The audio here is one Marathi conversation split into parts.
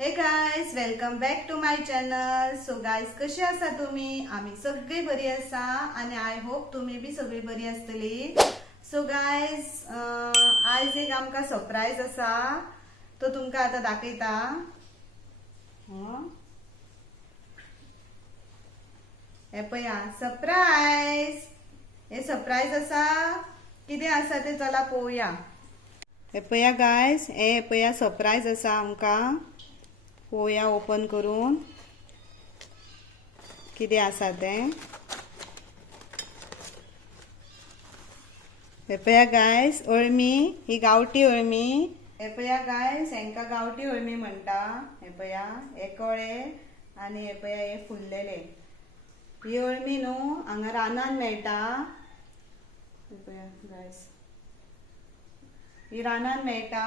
हे guys, welcome back to my channel. So guys, कशी आसा तुम्ही? आम्ही सगळी बरी आसा आणि आय होप तुम्ही बी सगळी बरी आसतली. सो गाइस, आज एक आमका सरप्राईज आसा, तो तुमका आता दाखयता. हे पया सरप्राईज. हे सरप्राईज आसा. किती आसा ते चला पळोवया. हे पया गाइस, हे पया सरप्राईज आसा आमका. पोया ओपन करून किती आसा ते. हे पया गाइस, अळमी ही गावठी अळमी. हे पया गाइस, हेंका गावठी अळमी म्हणटा. हे पया हे कळे आणि हे पया हे फुललेले. ही अळमी न्हू हांगा रानान मेळटा. हे पया गाइस, ही रानान मेळटा.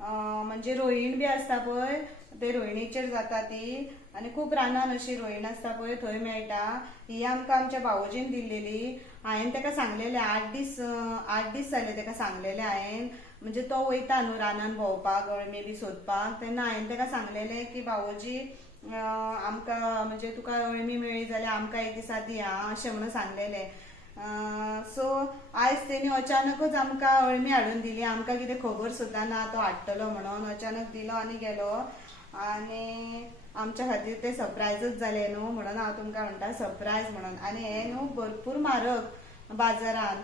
म्हणजे रोहीण बी आसता पळय, ते रोहिणीचेर जाता ती. आणि खूप रानान अशी रोहीण आसता पळय, थंय मेळटा. ही आमकां आमच्या भावोजीन दिल्लेली. हांवें ताका सांगलेले 8 दीस जाले ताका सांगलेले हांवें. म्हणजे तो वयता न्हू रानान भोंवपाक, अळमी बी सोदपाक. तेन्ना हांवें ताका सांगलेले की भावोजी, आमकां म्हणजे तुका अळमी मेळ्ळी जाल्यार आमकां एक दिसा दी आं, अशें म्हणून सांगलेले. सो आयज तेणी अचानकच आमकां अळमी हाडून दिली. आमकां कितें खबर सुद्दां ना तो हाडटलो म्हणून. अचानक दिलो आनी गेलो. आणि आमच्या खातीर ते सरप्रायजच जाले न्हू, म्हणून हांव तुमकां म्हणटा सरप्रायज म्हणून. आणि हे न्हू भरपूर म्हारग बाजारान.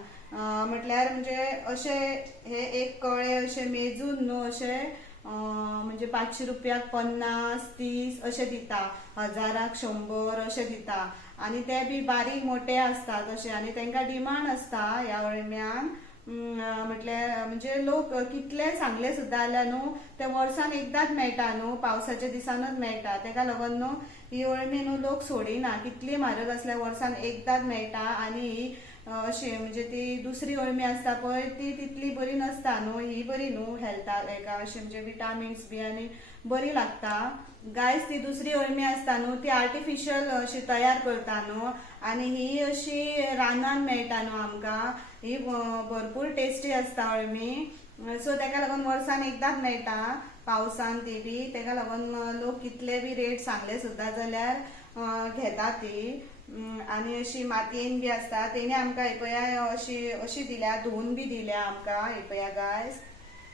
म्हटल्यार म्हणजे अशे हे एक कळे अशे मेजून न्हू अशे म्हणजे 500 रुपयाक 50, 30 अशे दिता. 1000क 100 अशे दिता. आणि ते बी बारीक मोठे असतात अशे. आणि तांकां डिमांड आसता ह्या अळम्यांक. म्हटल्यार म्हणजे लोक कितले सांगले सुद्दां जाल्यार न्हू ते वर्सान एकदाच मेळटा न्हू, पावसाच्या दिसानच मेळटा. तेका लागून न्हू ही अळमी न्हू लोक सोडिना. कितली म्हारग असल्यार वर्सान एकदाच मेळटा. आणि ही अशी म्हणजे ती दुसरी अळमी आसता पळय ती तितली बरी नसता न्हू. ही बरी न्हू हेल्थाक एका अशी म्हणजे विटामिन्स बी आणि बरी लागता. गायस, ती दुसरी अळमी आसता न्हू ती आर्टिफिशियल अशी तयार करता न्हू. आणि ही अशी रानान मेळटा न्हू आमकां. ही भरपूर टेस्टी आसता अळमी. सो तेका लागून वर्सान एकदाच मेळटा पावसान ती बी. तेका लागून लोक कितले बी रेट सांगले सुद्दां जाल्यार घेता ती. आणि अशी मातयेन बी आसता. तेणी आमकां हे पया अशी दिल्या, धुवून बी दिल्या आमकां. हे पया गायस,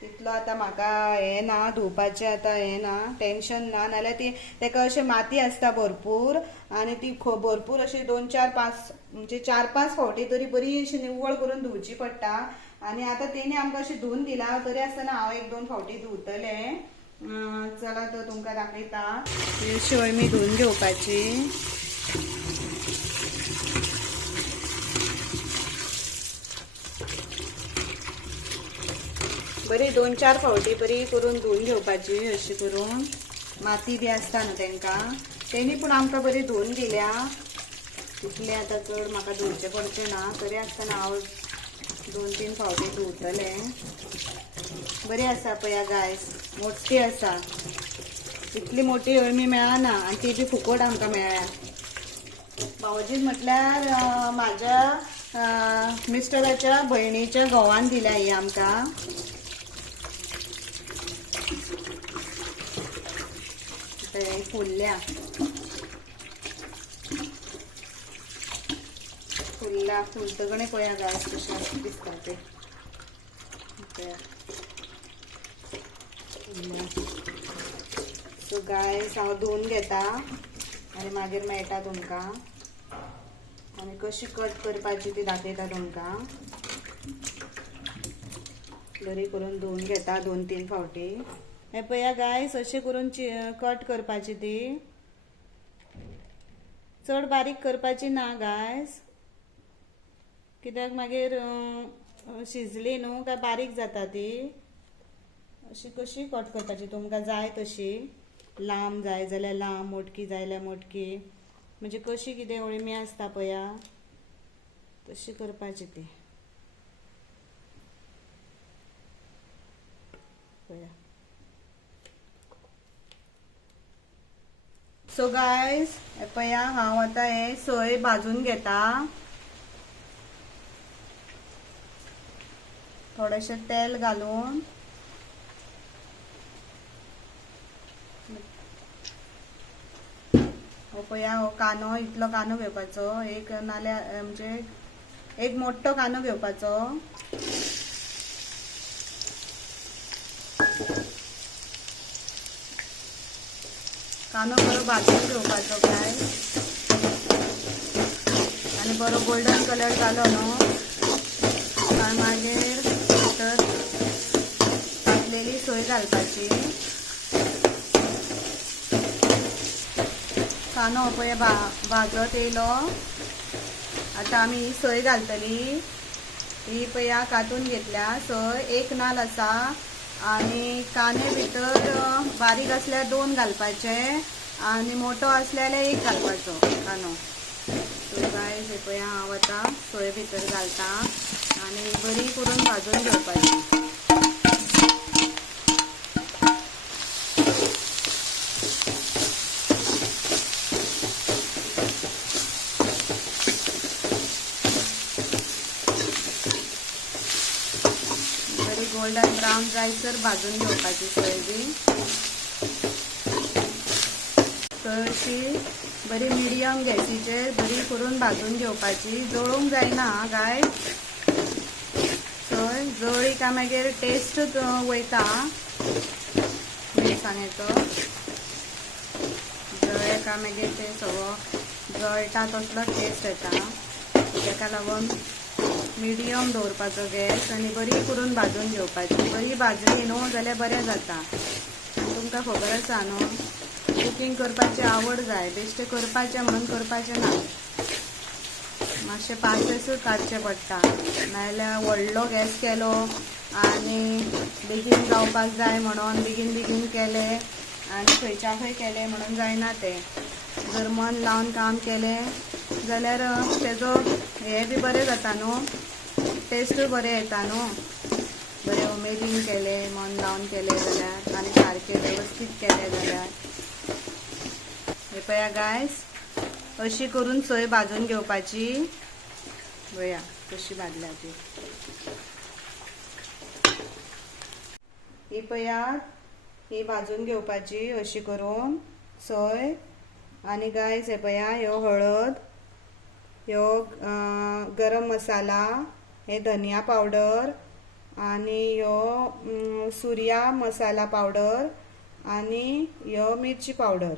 तितलो आता म्हाका हे ना धुवपाचे, आता हे ना टेन्शन ना. नाल्यार ती तेका अशे माती आसता भरपूर. आणि ती भरपूर अशी 2, 4, 5 म्हणजे 4-5 फावटी तरी बरी अशी निव्वळ करून धुवची पडटा. आणि आता तेणी आमकां अशी धुवून दिला तरी आसतना हांव 1-2 फावटी धुवतले. चला तर तुमकां दाखयता. अशी अळमी धुवून घेवपाची. बरी 2-4 फावटी बरी करून धुवून घेवपाची अशी करून. माती बी आसता न्हू तांकां. तेणी पूण आमकां बरी धुवून दिल्या. तितले आता चड म्हाका धुवचे पडचे ना, तरी आसतना हांव 2-3 फावटी धुवतले. बरी आसा पया गायस, मोठी आसा. इतली मोठी अळमी मेळना आणि ती बी फुकट आमकां मेळ्ळ्या. भावोजीन म्हटल्यार म्हाज्या मिस्टराच्या भयणीच्या घोवान दिल्या ही आमकां. फुलल्या फुलतगणे पया गायस कशें दिसता ते. सो गायस, हांव धुवून घेता आनी मागीर मेळटा तुमकां. आनी कशी कट करपाची ती दाखयता तुमकां. बरी करून धुवून घेता 2-3 फावटी. हे पया गायस, अशी करून कट करपाची ती. चड बारीक करपाची ना गायस, कित्याक मागीर शिजली न्हू काय बारीक जाता ती. अशी कशी कट करपाची तुमकां जाय तशी. लांब जाय जाल्यार लांब, मोटकी जाय जाल्यार मोटकी. म्हणजे कशी कितें अळमी आसता पया तशी करपाची ती. पया. सो गायस, हे पया हांव आता हे सोय भाजून घेता. थोडेशे तेल घालून पळया हो कानो इतलो कानो घेवपाचो, एक नाल्यार म्हणजे एक मोठो कानो घेवपाचो. कानो बरो भाजून घेवपाचो काय, आणि बरो गोल्डन कलर जालो न्हू काय मागीर भितर कापलेली सोय घालपाची. कानो पळय भाजत येयलो. आता आमी ही सोय घालतली. ही पळया कातून घेतल्या सोय, एक नाल आसा आणि काने भितर बारीक असल्यार 2 घालपाचे आणि मोठो असल्यार 1 घालपाचो कानो. सो गायज हे पळया हांव आतां सोय भितर घालता आणि बरी करून भाजून घेवपाची. गोल्डन ब्राउन जायसर भाजून घेवपाची सोय बी. तर अशी बरी मिडियम गॅसीचेर बरी करून भाजून घेवपाची. जळूंक जायना गायज. सोय जळी काय मागीर टेस्ट वयता मिरसांगेचो. जळे काय मागीर ते सगळो जळटा तसलो टेस्ट येता. ताका लागून मिडियम दवरपाचो गॅस आणि बरी करून भाजून घेवपाची. बरी भाजली न्हू जाल्यार बरें जाता. तुमकां खबर आसा न्हू कुकिंग करपाची आवड जाय, बेश्टें करपाचें म्हणून करपाचें ना. मातशें पाससूय काडचें पडटा, नाजाल्यार व्हडलो गॅस केलो आनी बेगीन जावपाक जाय म्हणून बेगीन केलें आनी खंयच्या खंय केलें म्हणून जायना तें. जर मन लावन काम केलें जाल्यार तेजो हें बी बरें जाता न्हू, टेस्टूय बरें येता न्हू. बरें उमेदीन केलें, मन लावन केलें जाल्यार आनी सारकें वेवस्थीत केलें जाल्यार. हे पळया गायज अशी करून सोय भाजून घेवपाची. पळया कशी भाजल्या ती. ही पळया ही भाजून घेवपाची अशी करून सोय. आणि गायज हे पळया ह्यो हळद, ह्यो गरम मसाला, हे धनिया पावडर आणि ह्यो सूर्या मसाला पावडर आणि ह्यो मिरची पावडर,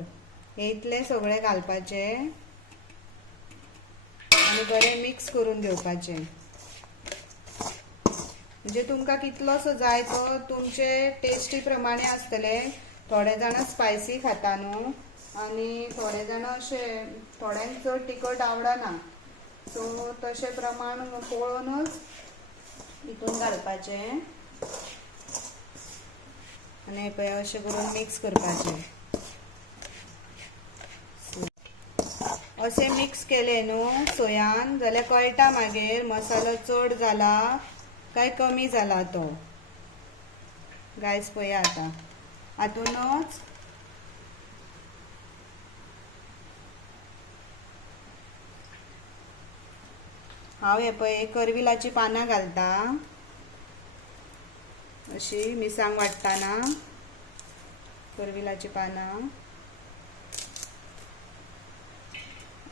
हे इतले सगळे घालपाचे आणि बरें मिक्स करून घेवपाचे. म्हणजे तुमकां कितलोसो जाय तो तुमचे टेस्टी प्रमाणे आसतले. थोडे जाण स्पायसी खाता न्हू आणि थोडे जाण अशे थोड्यांक चड तिखट आवडना. सो तशें प्रमाण पळोवनूच हितून घालपाचे आनी पळय अशें करून मिक्स करपाचे. अशें मिक्स केले न्हू सोयान जाल्यार कळटा मागीर मसालो चड जाला काय कमी जाला तो. गायज पळया आतां हातूनच हांव हे पळय करविलाची पानां घालता अशी मिरसांग वाडटाना. करविलाची पानां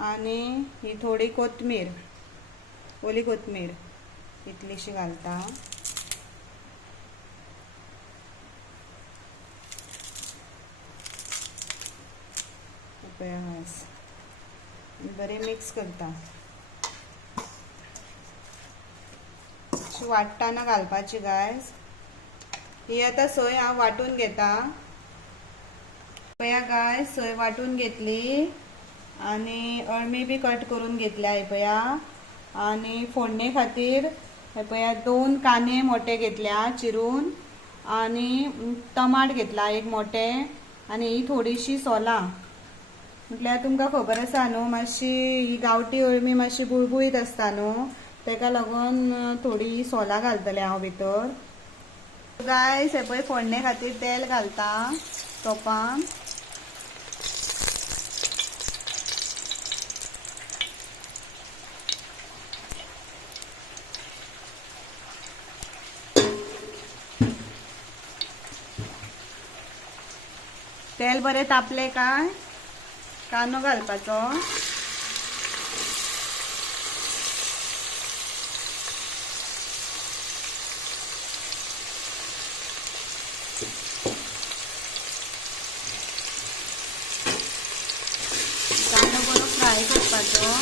आणि ही थोडी कोथमीर, ओली कोथमीर इतलीशी घालता. बरें मिक्स करता. वाटताना घालपाची गायज. ही आता सोय हांव वाटून घेता. पळया गायज सोय वाटून घेतली आणि अळमी बी कट करून घेतल्या. हे पळया आणि फोडणे खातीर हे पळया 2 कांदे मोठे घेतल्या चिरून आणि टमाट घेतला 1 मोठे आणि ही थोडीशी सोलां. म्हटल्यार तुमकां खबर आसा न्हू मातशी ही गांवठी अळमी मातशी बुळबुळीत आसता न्हू, तेका लागून थोडी सोलां घालतले हांव भितर. गायज हे पळय फोडणे खातीर तेल घालता तोपान. तेल बरें तापले काय कांदो घालपाचो. कांदो बरो फ्राय करपाचो.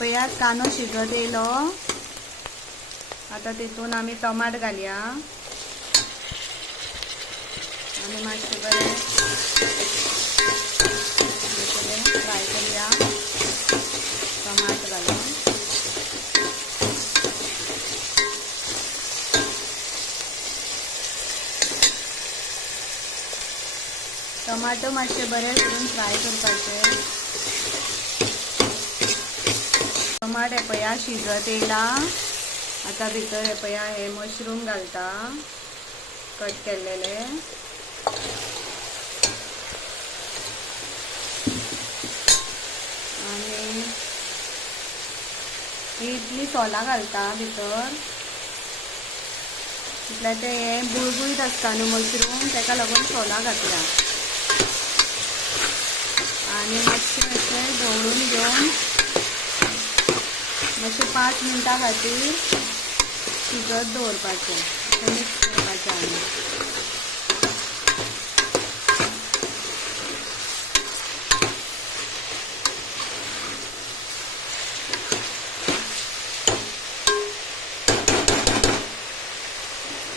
पळयात कांदो शिजत येयलो. आता तितून आमी टमाट घालया आनी मातशें बरें फ्राय करया. टमाट घालून टमाटो मातशे बरे करून फ्राय करपाचे. टमाट हे पळया शिजत येयला. आता भितर हे पळया हे मशरूम घालता कट केलेले. आणि इतली सोलां घालता भितर. म्हटल्यार ते हे बुळबुळीत आसता न्हू मशरूम, तेका लागून सोलां घातल्या. आणि मातशें अशें ढवळून घेवन मातशें 5 मिनटां खातीर शिजत दवरपाचें. मिक्स करपाचें आनी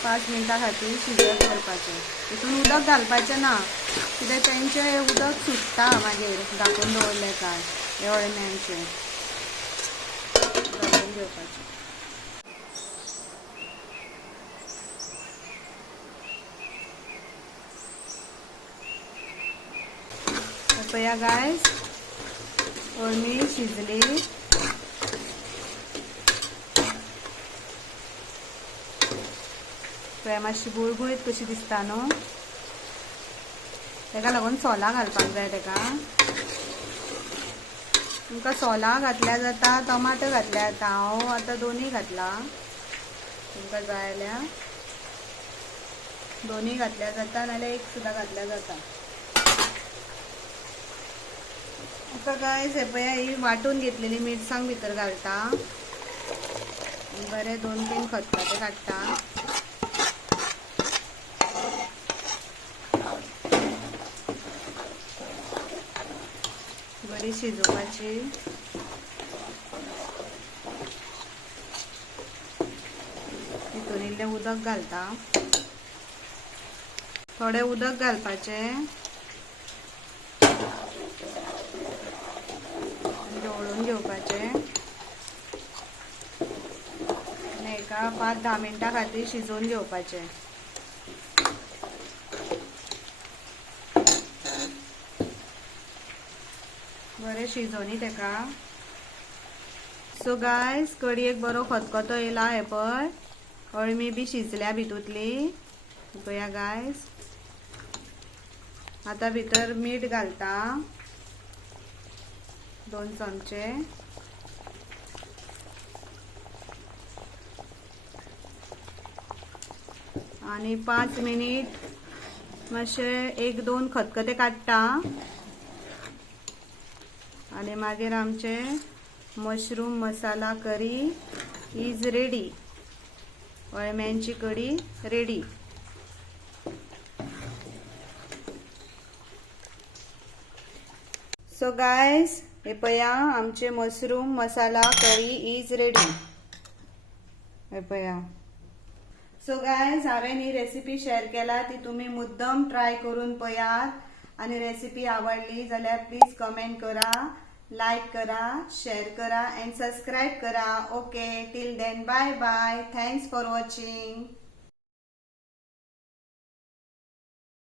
पाच मिनटां खातीर शिजत दवरपाचें. तितून उदक घालपाचें ना, कित्याक तेंचें उदक सुट्टा मागीर धाकून दवरलें काय. हे अळम्यांचें घालून घेवपाचें. पळया गायस, अळमी शिजली. पळया मातशी बुळबुळीत कशी दिसता न्हू. तेका लागून सोलां घालपाक जाय. तेका तुमकां सोलां घातल्या जाता, टमाटो घातल्या जाता. हांव आतां दोनी घातला. तुमकां जाय जाल्यार दोनी घातल्या जाता, नाल्यार एक सुद्दां घातल्या जाता. आता गायस हे पळया ही वाटून घेतलेली मिरसांग भितर घालता. बरें 2-3 खतखते काडटा. बरी शिजोवपाची. तितून इल्लें उदक घालता. थोडें उदक घालपाचें. ढवळून घेवपाचें आनी एका 5-10 मिनटां खातीर शिजोवन घेवपाचें. बरें शिजोनी तेका. सो गायस, कढयेक बरो खतखतो येयला. हे पळय अळमी बी शिजल्या भितूतली. पळया गायस, आता भितर मीठ घालता 2 चमचे. आणि 5 मिनिट मातशे 1-2 खतखते काडटा. आणि मागीर आमचे mushroom masala curry is ready. अळम्यांची कढी रेडी. सो गायस, हे पळया आमचे mushroom masala curry is ready. हे पळया. सो गायस, हांवें ही रेसिपी शेअर केला. ती तुम्ही मुद्दम ट्राय करून पळयात. आणि रेसिपी आवडली जाल्यार प्लीज कमेंट करा, लाईक करा, शेअर करा अँड सबस्क्राईब करा. Okay, till then bye bye. Thanks for watching.